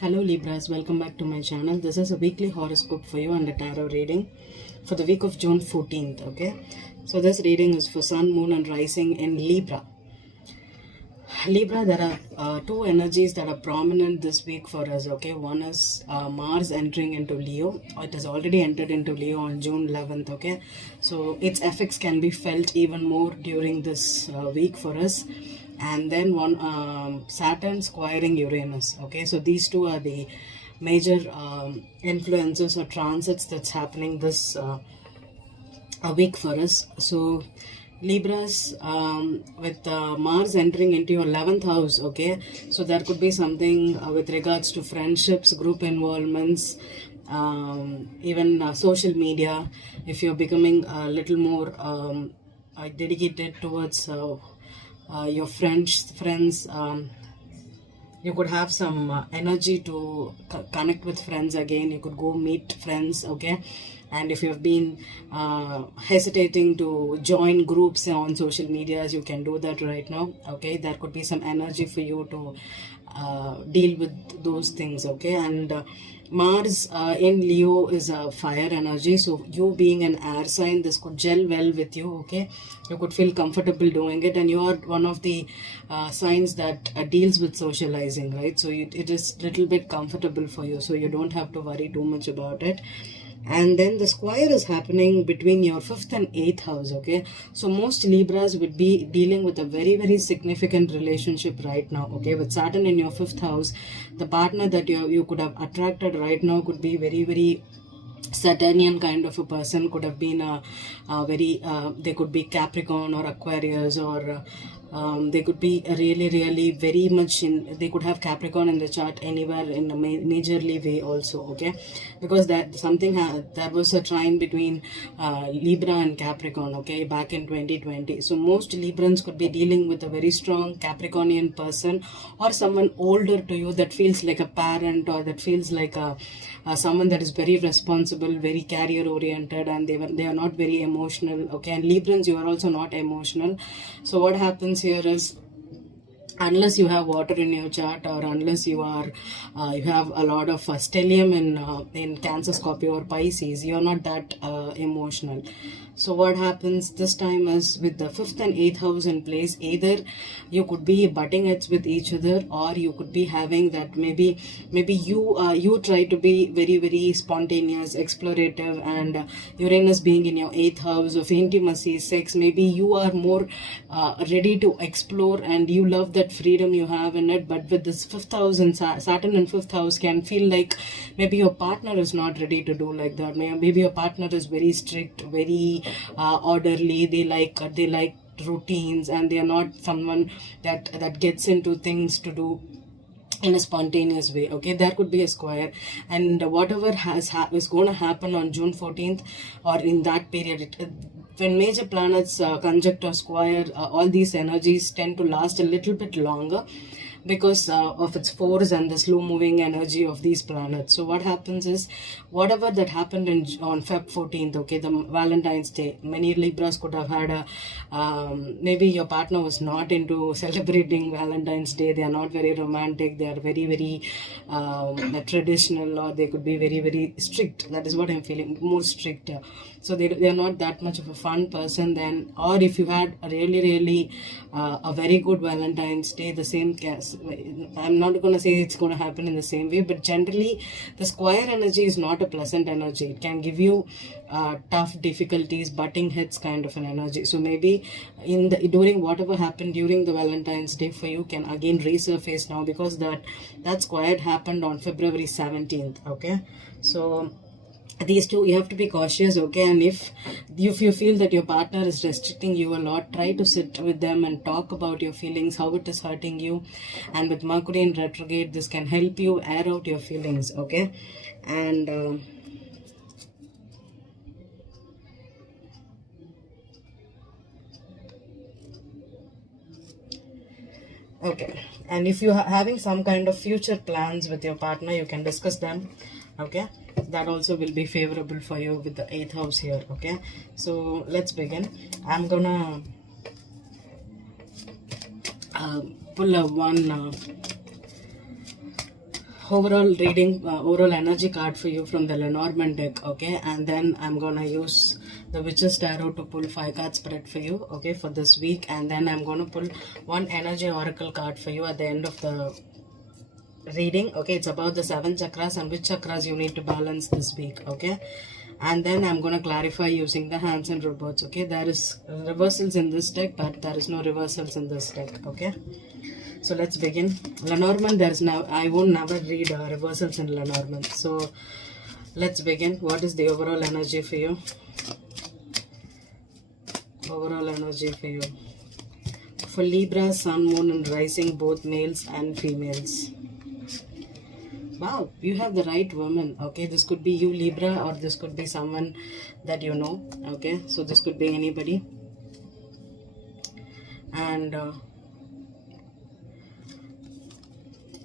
Hello Libras, welcome back to my channel. This is a weekly horoscope for you and a tarot reading for the week of June 14th, okay? So this reading is for Sun, Moon and Rising in Libra. Libra, there are two energies that are prominent this week for us, okay? One is Mars entering into Leo. It has already entered into Leo on June 11th, okay? So its effects can be felt even more during this week for us. And then one Saturn squiring Uranus, okay? So these two are the major influences or transits that's happening this a week for us. So Libras, with Mars entering into your 11th house, okay? So there could be something with regards to friendships, group involvements, even social media. If you're becoming a little more dedicated towards your friends, you could have some energy to connect with friends again. You could go meet friends, okay? And if you've been hesitating to join groups on social medias, you can do that right now, okay? There could be some energy for you to deal with those things, okay? And Mars in Leo is a fire energy, so you being an air sign, this could gel well with you, okay? You could feel comfortable doing it, and you are one of the signs that deals with socializing, right? So it is little bit comfortable for you, so you don't have to worry too much about it. And then the square is happening between your 5th and 8th house, okay? So most Libras would be dealing with a very significant relationship right now, okay? With Saturn in your 5th house, the partner that you could have attracted right now could be very Saturnian kind of a person. Could have been they could be Capricorn or Aquarius, or they could be really very much they could have Capricorn in the chart anywhere in a majorly way also, okay? Because that something there was a trine between Libra and Capricorn, okay, back in 2020. So most Librans could be dealing with a very strong Capricornian person, or someone older to you that feels like a parent, or that feels like someone that is very responsible, very career oriented, and they are not very emotional, okay? And Librans, you are also not emotional. So what happens here is, unless you have water in your chart, or unless you have a lot of stellium in Cancer, Scorpio or Pisces, you're not that emotional. So what happens this time is, with the 5th and 8th house in place, either you could be butting heads with each other, or you could be having that maybe you try to be very spontaneous, explorative, and Uranus being in your 8th house of intimacy, sex, maybe you are more ready to explore, and you love that freedom you have in it. But with this 5th house and Saturn in 5th house can feel like maybe your partner is not ready to do like that. Maybe your partner is very strict, very orderly. They like routines, and they are not someone that gets into things to do in a spontaneous way, okay? There could be a square, and whatever is going to happen on June 14th or in that period, when major planets conjunct or square, all these energies tend to last a little bit longer because of its force and the slow moving energy of these planets. So what happens is, whatever that happened on Feb 14th, okay, the Valentine's Day, many Libras could have had maybe your partner was not into celebrating Valentine's Day. They are not very romantic. They are very traditional, or they could be very strict. That is what I'm feeling, more strict. So they are not that much of a fun person then. Or if you had a really a very good Valentine's Day, the same case, I'm not going to say it's going to happen in the same way, but generally the square energy is not a pleasant energy. It can give you tough difficulties, butting heads kind of an energy. So maybe during whatever happened during the Valentine's Day for you can again resurface now, because that square happened on February 17th, okay? So these two, you have to be cautious, okay? And if you feel that your partner is restricting you a lot, try to sit with them and talk about your feelings, how it is hurting you. And with Mercury in retrograde, this can help you air out your feelings, okay? And okay, and if you are having some kind of future plans with your partner, you can discuss them, okay? That also will be favorable for you with the 8th house here, okay? So let's begin. I'm gonna pull a one overall reading, overall energy card for you from the Lenormand deck, okay? And then I'm gonna use the Witch's Tarot to pull 5 card spread for you, okay, for this week. And then I'm gonna pull one energy oracle card for you at the end of the reading, okay? It's about the 7 chakras and which chakras you need to balance this week, okay? And then I'm going to clarify using the hands and robots, okay? There is reversals in this deck, but there is no reversals in this deck, okay? So let's begin. Lenormand, I won't never read reversals in Lenormand. So let's begin. What is the overall energy for you? Overall energy for you. For Libra, Sun, Moon and Rising, both males and females. Wow, you have the right woman, okay? This could be you, Libra, or this could be someone that you know, okay? So this could be anybody. And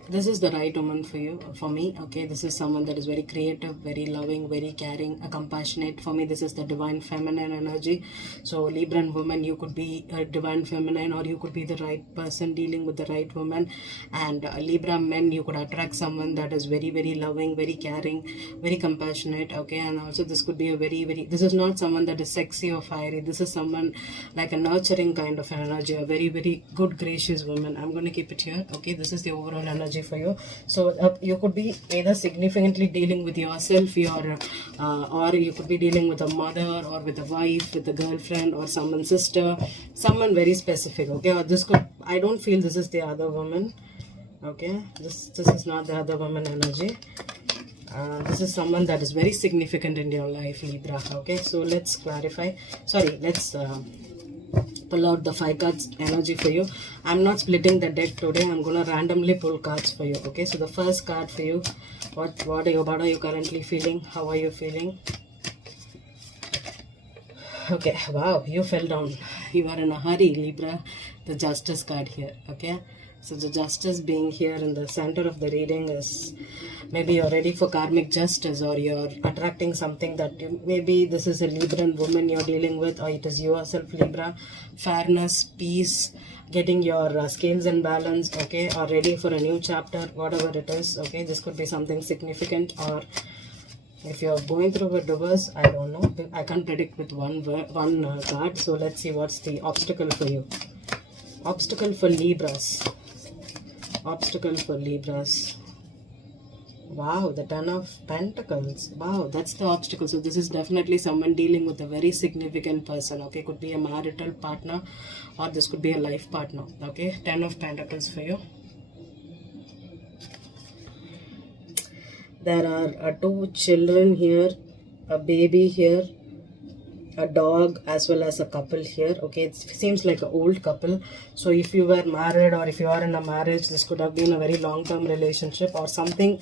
this is the right woman for you, for me, okay? This is someone that is very creative, very loving, very caring, compassionate. For me, this is the divine feminine energy. So Libran woman, you could be a divine feminine, or you could be the right person dealing with the right woman. And Libra men, you could attract someone that is very, very loving, very caring, very compassionate, okay? And also this could be a very, very, this is not someone that is sexy or fiery. This is someone like a nurturing kind of energy, a very, very good, gracious woman. I'm going to keep it here, okay? This is the overall energy for you. So you could be either significantly dealing with yourself, or you could be dealing with a mother or with a wife, with a girlfriend or someone's sister, someone very specific, okay? Or this could, I don't feel this is the other woman, okay? This is not the other woman energy. This is someone that is very significant in your life, Libra, okay? So let's clarify. Sorry, let's pull out the 5 cards energy for you. I'm not splitting the deck today. I'm gonna randomly pull cards for you, okay? So the first card for you, what are you currently feeling? How are you feeling? Okay, wow, you fell down. You are in a hurry, Libra. The Justice card here, okay? So the Justice being here in the center of the reading is maybe you're ready for karmic justice, or you're attracting something that maybe this is a Libran woman you're dealing with, or it is yourself, Libra. Fairness, peace, getting your scales in balance, okay? Or ready for a new chapter, whatever it is, okay? This could be something significant, or if you're going through a divorce, I don't know. I can't predict with one card. So let's see what's the obstacle for you. Obstacle for Libras. Obstacle for Libras. Wow, the 10 of Pentacles. Wow, that's the obstacle. So this is definitely someone dealing with a very significant person, okay? Could be a marital partner, or this could be a life partner, okay? 10 of Pentacles for you. There are 2 children here, a baby here, a dog, as well as a couple here, okay? It seems like an old couple. So if you were married, or if you are in a marriage, this could have been a very long-term relationship or something,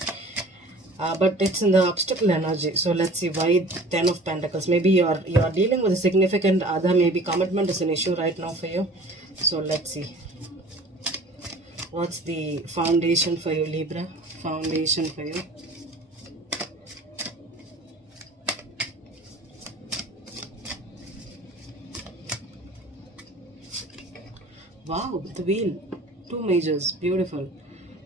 but it's in the obstacle energy. So let's see why 10 of Pentacles. Maybe you're dealing with a significant other. Maybe commitment is an issue right now for you. So let's see what's the foundation for you, Libra. Foundation for you. Wow, the wheel, 2 majors, beautiful.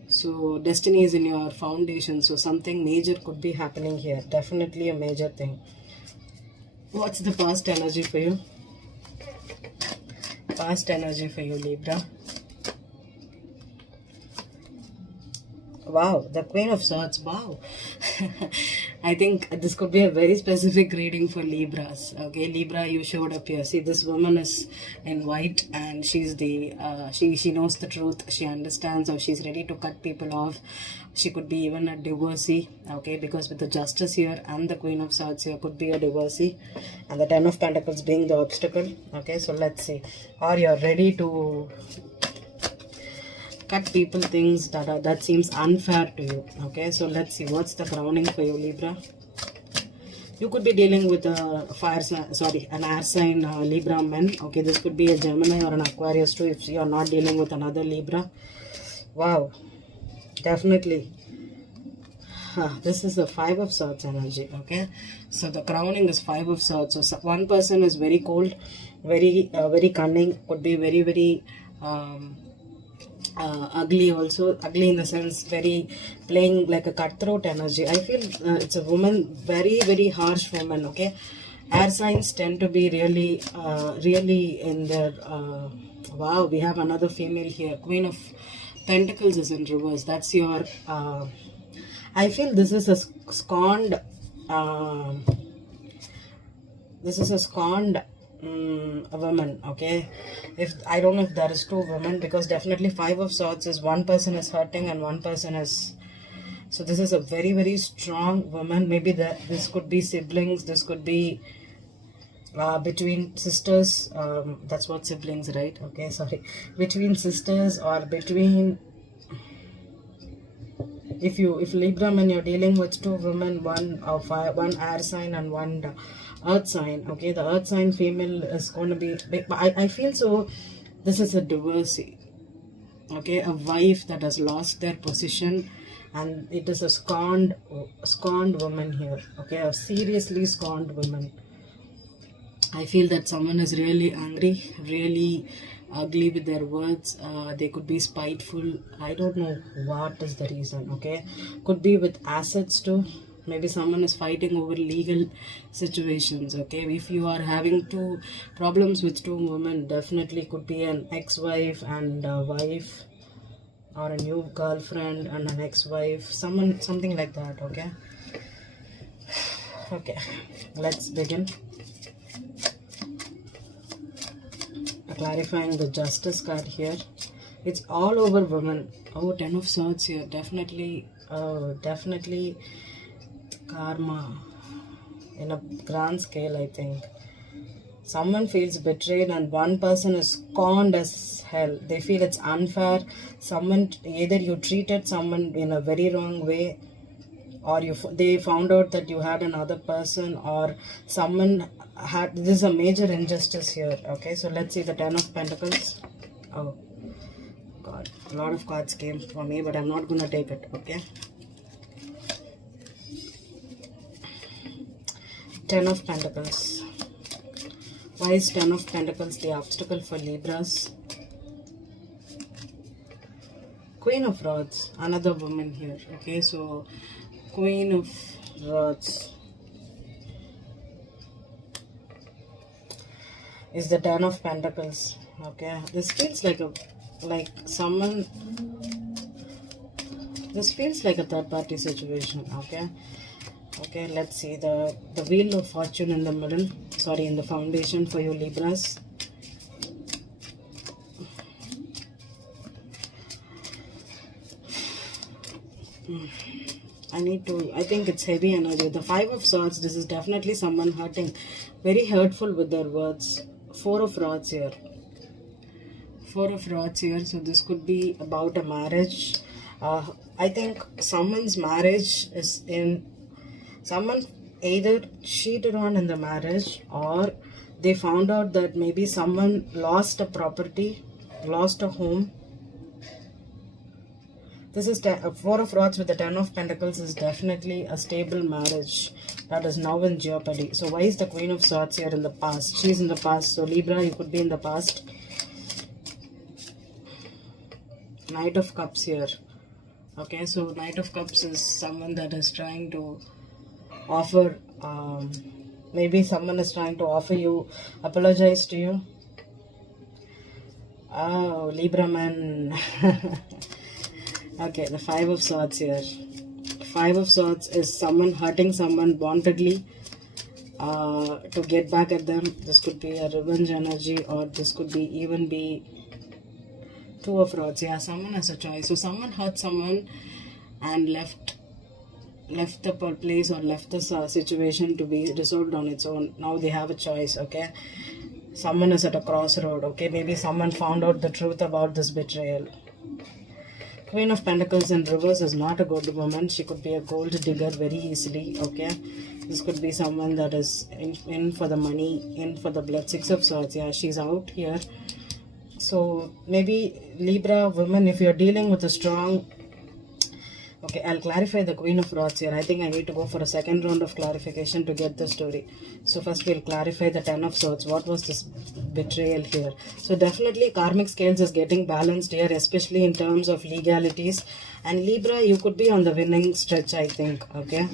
So destiny is in your foundation, so something major could be happening here, definitely a major thing. What's the past energy for you? Past energy for you, Libra. Wow, the Queen of Swords, wow. I think this could be a very specific reading for Libras, okay? Libra, you showed up here. See, this woman is in white, and she's the, she knows the truth. She understands, or she's ready to cut people off. She could be even a divorcee, okay? Because with the Justice here and the Queen of Swords here, could be a divorcee. And the 10 of Pentacles being the obstacle, okay? So let's see. Or you're ready to cut people things that seems unfair to you, okay? So let's see what's the crowning for you, Libra. You could be dealing with an air sign, Libra men, okay? This could be a Gemini or an Aquarius too, if you're not dealing with another Libra. Wow, definitely. This is the 5 of Swords energy, okay? So the crowning is 5 of Swords. So one person is very cold, very cunning, could be very ugly also, ugly in the sense very playing like a cutthroat energy. I feel it's a woman, very very harsh woman. Okay, air signs tend to be really really in their wow, we have another female here. Queen of Pentacles is in reverse. That's your I feel this is a scorned um this is a scorned a woman. Okay, if I don't know if there is two women, because definitely Five of Swords is one person is hurting and one person is, so this is a very very strong woman. Maybe that this could be siblings, this could be between sisters, that's what siblings, right? Okay, sorry, between sisters, or between, if Libra man, you're dealing with two women, one of one air sign and one earth sign. Okay, the earth sign female is going to be big, but I feel so this is a divorcee. Okay, a wife that has lost their position, and it is a scorned woman here. Okay, a seriously scorned woman. I feel that someone is really angry, really ugly with their words. They could be spiteful. I don't know what is the reason. Okay, could be with assets too. Maybe someone is fighting over legal situations. Okay, if you are having two problems with two women, definitely could be an ex-wife and a wife, or a new girlfriend and an ex-wife, something like that. Okay, okay, let's begin. Clarifying the Justice card here. It's all over women. Oh, Ten of Swords here. Definitely, definitely karma in a grand scale, I think. Someone feels betrayed and one person is scorned as hell. They feel it's unfair. Someone, either you treated someone in a very wrong way, or they found out that you had another person, or someone had, this is a major injustice here. Okay, so let's see the Ten of Pentacles. Oh god, a lot of cards came for me, but I'm not gonna take it. Okay, Ten of Pentacles. Why is Ten of Pentacles the obstacle for Libras? Queen of Rods, another woman here. Okay, so Queen of Rods is the Ten of Pentacles. Okay, this feels like someone, this feels like a third party situation. Okay, okay, let's see the Wheel of Fortune in the middle, sorry, in the foundation for you Libras. I think it's heavy energy. The Five of Swords, this is definitely someone hurting, very hurtful with their words. Four of Rods here. Four of Rods here. So this could be about a marriage. I think someone's marriage is in, someone either cheated on in the marriage, or they found out that maybe someone lost a property, lost a home. This is Four of Rods with the Ten of Pentacles is definitely a stable marriage that is now in jeopardy. So why is the Queen of Swords here in the past? She's in the past. So Libra, you could be in the past. Knight of Cups here. Okay, so Knight of Cups is someone that is trying to offer, maybe someone is trying to offer you, apologize to you. Oh, Libra man. Okay, the Five of Swords here. Five of Swords is someone hurting someone wantedly to get back at them. This could be a revenge energy, or this could be even be Two of Rods. Yeah, someone has a choice. So someone hurt someone and left the place, or left the situation to be resolved on its own. Now they have a choice. Okay, someone is at a crossroad. Okay, maybe someone found out the truth about this betrayal. Queen of Pentacles in reverse is not a good woman. She could be a gold digger very easily. Okay, this could be someone that is in for the money, in for the blood. Six of Swords. Yeah, she's out here. So maybe Libra women, if you're dealing with a strong Okay, I'll clarify the Queen of Rods here. I think I need to go for a second round of clarification to get the story. So first we'll clarify the Ten of Swords. What was this betrayal here? So definitely karmic scales is getting balanced here, especially in terms of legalities. And Libra, you could be on the winning stretch, I think. Okay.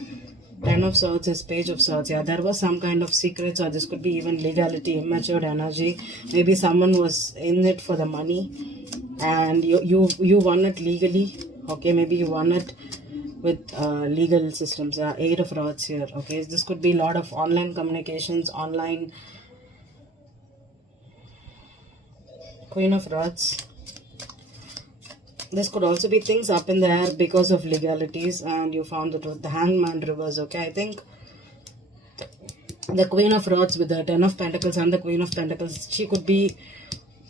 Ten of Swords is Page of Swords. Yeah, there was some kind of secrets, or this could be even legality, immature energy. Maybe someone was in it for the money and you won it legally. Okay, maybe you won it with legal systems. Eight of Rods here. Okay, this could be a lot of online communications, online. Queen of Rods. This could also be things up in the air because of legalities and you found the truth. The Hangman reverse. Okay, I think the Queen of Rods with the Ten of Pentacles and the Queen of Pentacles, she could be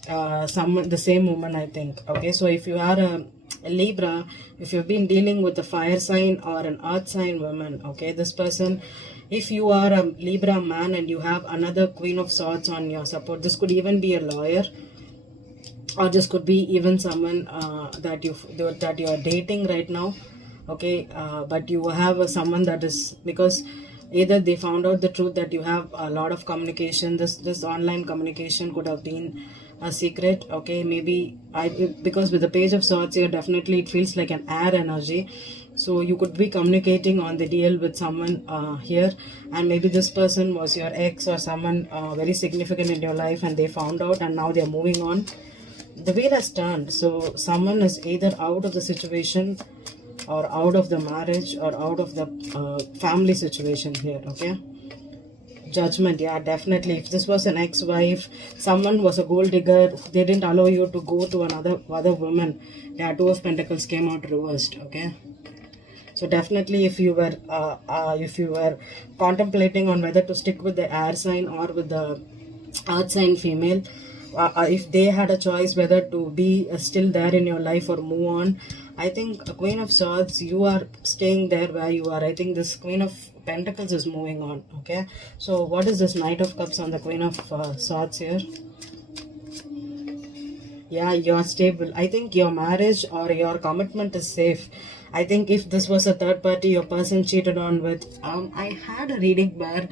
the same woman, I think. Okay, so if you are a Libra, if you've been dealing with a fire sign or an earth sign woman, okay, this person, if you are a Libra man and you have another Queen of Swords on your support, this could even be a lawyer, or this could be even someone that you are dating right now. Okay, but you have someone that is, because either they found out the truth that you have a lot of communication. This online communication could have been a secret. Okay, maybe because with the Page of Swords here, definitely it feels like an air energy. So you could be communicating on the deal with someone here, and maybe this person was your ex or someone very significant in your life, and they found out and now they're moving on. The wheel has turned, so someone is either out of the situation or out of the marriage or out of the family situation here. Okay, Judgment. Yeah, definitely. If this was an ex-wife, someone was a gold digger, they didn't allow you to go to other woman. Yeah, Two of Pentacles came out reversed. Okay, so definitely if you were contemplating on whether to stick with the air sign or with the earth sign female, if they had a choice whether to be still there in your life or move on, I think a Queen of Swords, you are staying there where you are. I think this Queen of Pentacles is moving on. Okay, so what is this Knight of Cups on the Queen of Swords here? Yeah, you're stable. I think your marriage or your commitment is safe. I think if this was a third party, your person cheated on with, I had a reading where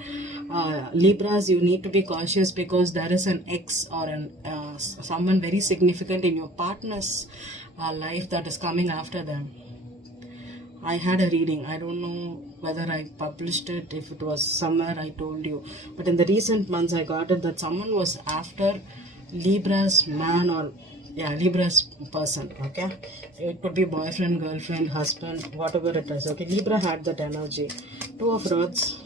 Libras, you need to be cautious because there is an ex or an someone very significant in your partner's life that is coming after them. I had a reading. I don't know whether I published it, if it was somewhere I told you. But in the recent months, I got it that someone was after Libra's man or Libra's person. Okay, it could be boyfriend, girlfriend, husband, whatever it is. Okay, Libra had that energy. Two of Rods.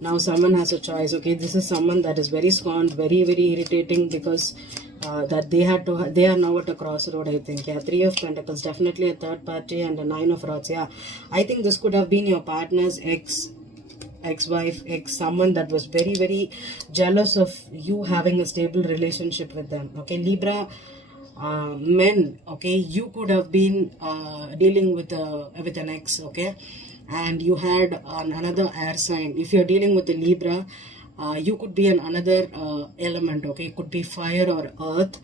Now someone has a choice. Okay, this is someone that is very scorned, very irritating, because that they are now at a crossroad, I think. Yeah, Three of Pentacles, definitely a third party, and a Nine of Rods. Yeah, I think this could have been your partner's ex-wife, someone that was very jealous of you having a stable relationship with them. Okay, Libra men, okay, you could have been dealing with an ex, okay, and you had another air sign. If you're dealing with a Libra, you could be another element. Okay, it could be fire or earth,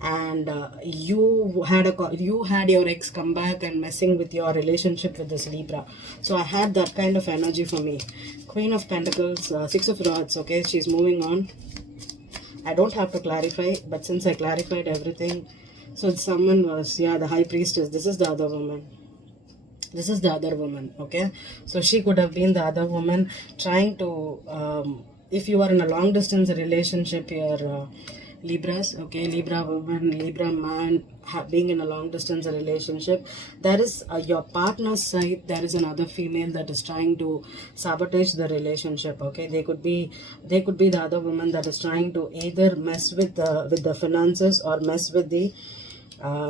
and you had your ex come back and messing with your relationship with this Libra. So I had that kind of energy for me. Queen of Pentacles, Six of Rods. Okay, she's moving on. I don't have to clarify, but since I clarified everything, so someone was, the High Priestess. This is the other woman. This is the other woman. Okay, so she could have been the other woman trying to if you are in a long distance relationship here, Libras, okay, Libra woman, Libra man, being in a long distance relationship, there is your partner's side, there is another female that is trying to sabotage the relationship. Okay, they could be the other woman that is trying to either mess with the finances or mess with the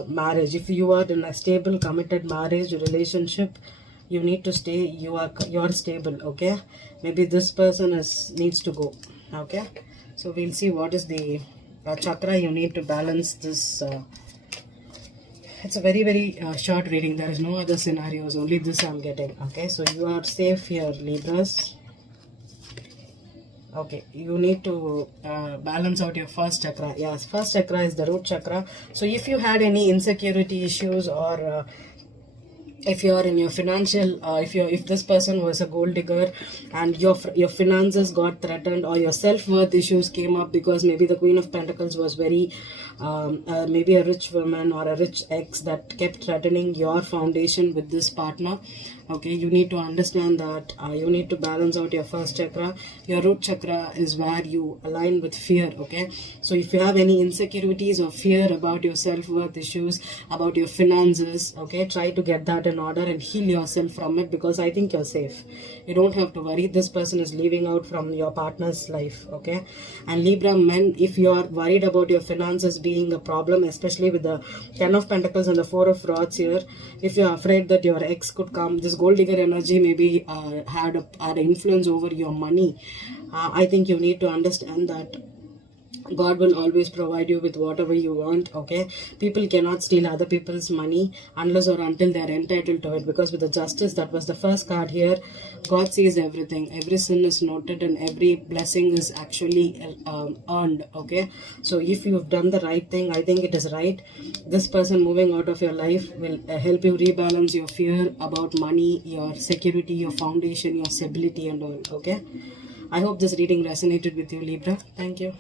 marriage. If you are in a stable, committed marriage relationship, you need to stay. You're stable. Okay, maybe this person needs to go. Okay, so we'll see what is the chakra you need to balance this. It's a very short reading. There is no other scenarios, only this I'm getting. Okay, so you are safe here, Libras. Okay, you need to balance out your first chakra. Yes, first chakra is the root chakra. So if you had any insecurity issues or if you're in your financial if this person was a gold digger and your finances got threatened, or your self-worth issues came up because maybe the Queen of Pentacles was very maybe a rich woman or a rich ex that kept threatening your foundation with this partner. Okay, you need to understand that you need to balance out your first chakra. Your root chakra is where you align with fear. Okay, so if you have any insecurities or fear about your self-worth issues, about your finances, okay, try to get that in order and heal yourself from it, because I think you're safe. You don't have to worry. This person is leaving out from your partner's life. Okay, and Libra men, if you are worried about your finances being a problem, especially with the 10 of Pentacles and the 4 of Rods here, if you're afraid that your ex could come, this gold digger energy maybe had an influence over your money, I think you need to understand that God will always provide you with whatever you want. Okay, people cannot steal other people's money unless or until they are entitled to it, because with the Justice, that was the first card here, God sees everything. Every sin is noted and every blessing is actually earned. Okay, so if you've done the right thing, I think it is right. This person moving out of your life will help you rebalance your fear about money, your security, your foundation, your stability and all. Okay, I hope this reading resonated with you, Libra. Thank you.